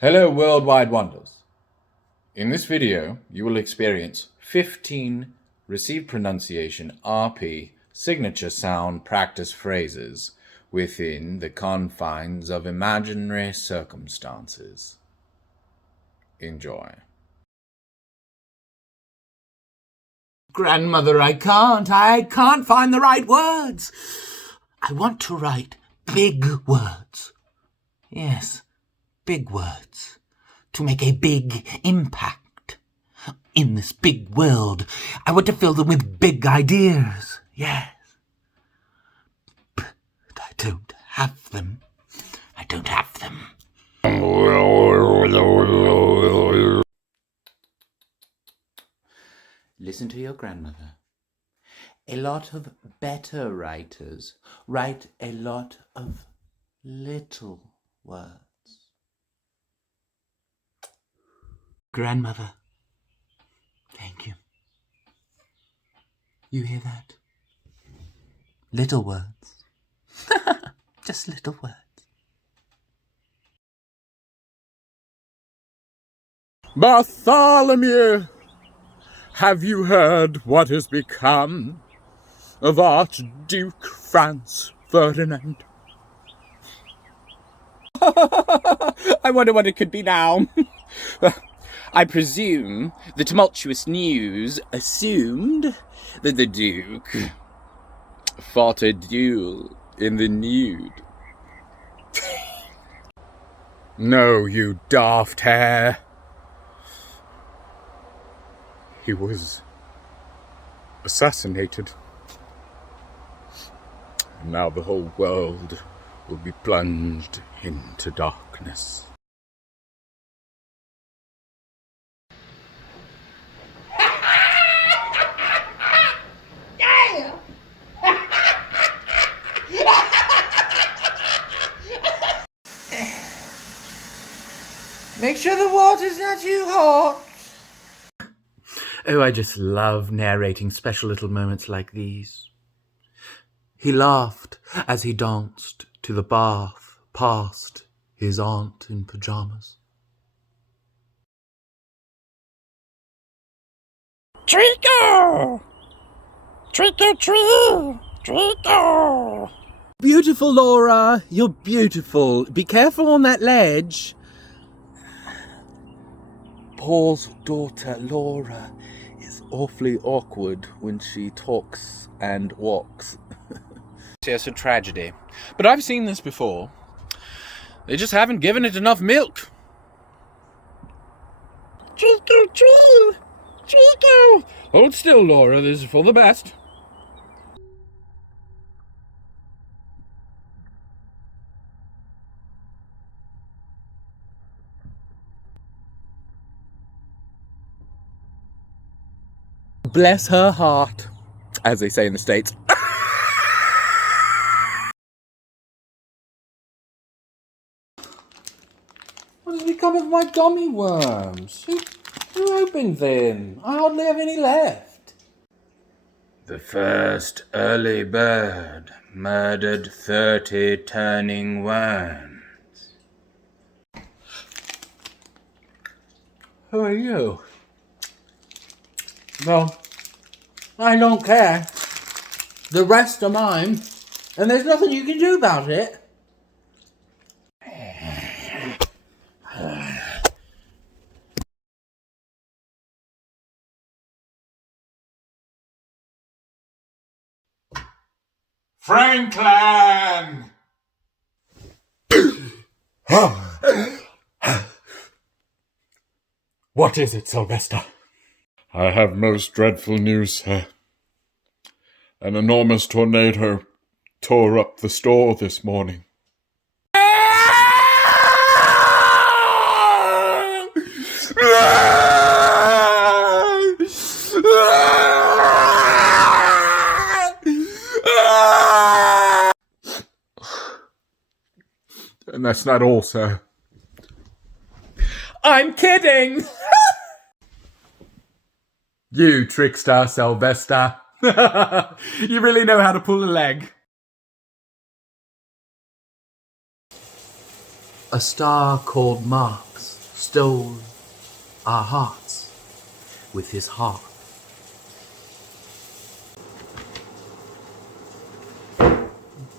Hello worldwide wonders. In this video, you will experience 15 received pronunciation RP signature sound practice phrases within the confines of imaginary circumstances. Enjoy. Grandmother, I can't find the right words. I want to write big words. Yes, big words. To make a big impact. In this big world, I want to fill them with big ideas. Yes. But I don't have them. I don't have them. Listen to your grandmother. A lot of better writers write a lot of little words. Grandmother, thank you. You hear that? Little words. Just little words. Bartholomew, have you heard what has become of Archduke Franz Ferdinand? I wonder what it could be now. I presume the tumultuous news assumed that the Duke fought a duel in the nude. No, you daft hare. He was assassinated. And now the whole world will be plunged into darkness. Make sure the water's not too hot. Oh, I just love narrating special little moments like these. He laughed as he danced to the bath past his aunt in pyjamas. Treacle! Treacle, tree! Treacle! Beautiful, Laura. You're beautiful. Be careful on that ledge. Paul's daughter, Laura, is awfully awkward when she talks and walks. It's a tragedy. But I've seen this before. They just haven't given it enough milk. Treacle, tree! Treacle! Hold still, Laura. This is for the best. Bless her heart, as they say in the States. What has become of my gummy worms? Who opened them? I hardly have any left. The first early bird murdered 30 turning worms. Who are you? Well, I don't care. The rest are mine, and there's nothing you can do about it. Franklin! What is it, Sylvester? I have most dreadful news, sir. An enormous tornado tore up the store this morning. And that's not all, sir. I'm kidding! You trickster, Sylvester. You really know how to pull a leg. A star called Marx stole our hearts with his harp.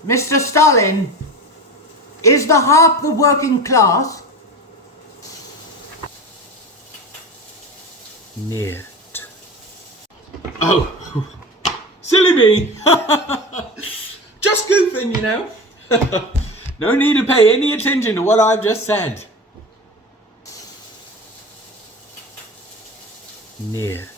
Mr. Stalin, is the harp the working class? Niet. Oh, silly me. Just goofing, you know. No need to pay any attention to what I've just said. Niet.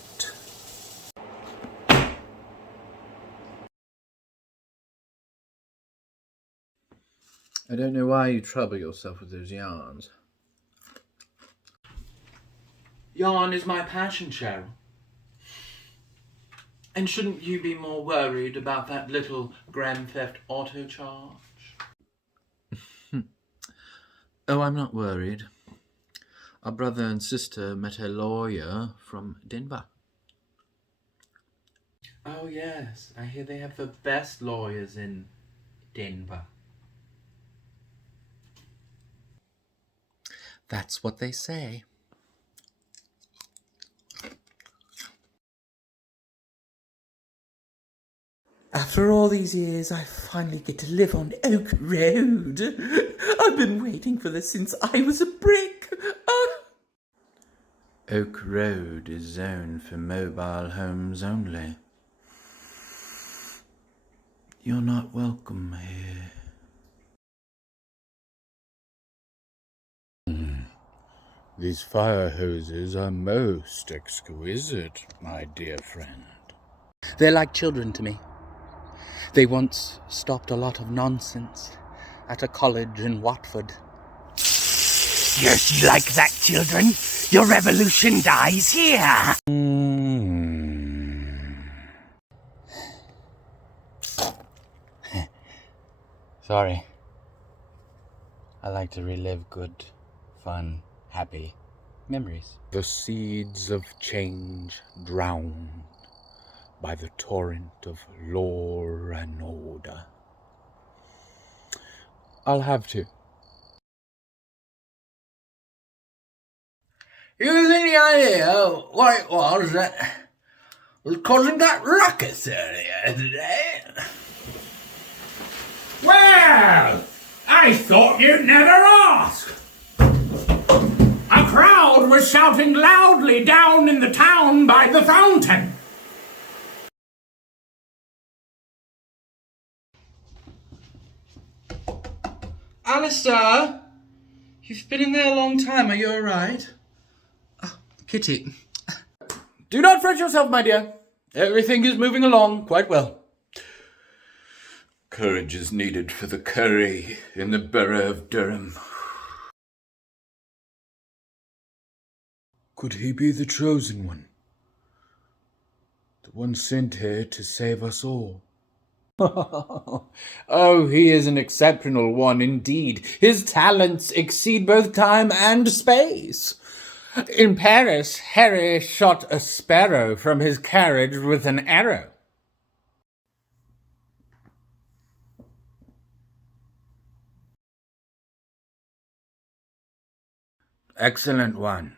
I don't know why you trouble yourself with those yarns. Yarn is my passion, Cheryl. And shouldn't you be more worried about that little Grand Theft Auto charge? Oh, I'm not worried. Our brother and sister met a lawyer from Denver. Oh, yes. I hear they have the best lawyers in Denver. That's what they say. After all these years, I finally get to live on Oak Road. I've been waiting for this since I was a brick. Oak Road is zoned for mobile homes only. You're not welcome here. These fire hoses are most exquisite, my dear friend. They're like children to me. They once stopped a lot of nonsense at a college in Watford. Just like that, children. Your revolution dies here. Sorry. I like to relive good, fun, happy memories. The seeds of change drowned by the torrent of law and order. I'll have to. You have any idea what it was that was causing that ruckus earlier today? Well, I thought you'd never ask. A crowd was shouting loudly down in the town by the fountain. Alistair, you've been in there a long time. Are you all right? Oh, Kitty. Do not fret yourself, my dear. Everything is moving along quite well. Courage is needed for the curry in the borough of Durham. Could he be the chosen one? The one sent here to save us all? Oh, he is an exceptional one indeed. His talents exceed both time and space. In Paris, Harry shot a sparrow from his carriage with an arrow. Excellent one.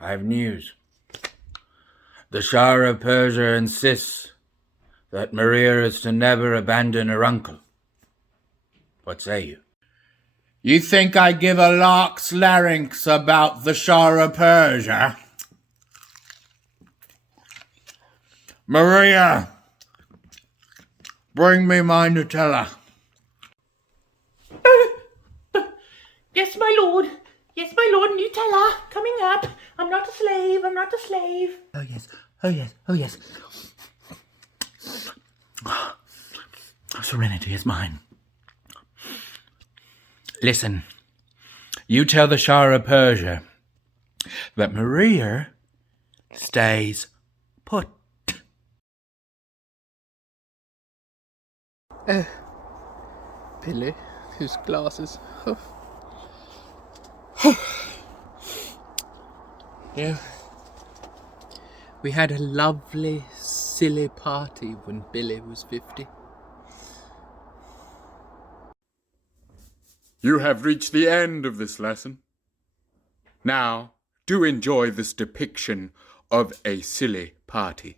I have news. The Shah of Persia insists that Maria is to never abandon her uncle. What say you? You think I give a lark's larynx about the Shah of Persia? Maria, bring me my Nutella. Yes, my lord. Yes, my lord, Nutella, coming up. I'm not a slave, I'm not a slave. Oh, yes. Oh, yes. Oh, yes. Serenity is mine. Listen, you tell the Shah of Persia that Maria stays put. Billy, his glasses. Yeah. We had a lovely, silly party when Billy was 50. You have reached the end of this lesson. Now, do enjoy this depiction of a silly party.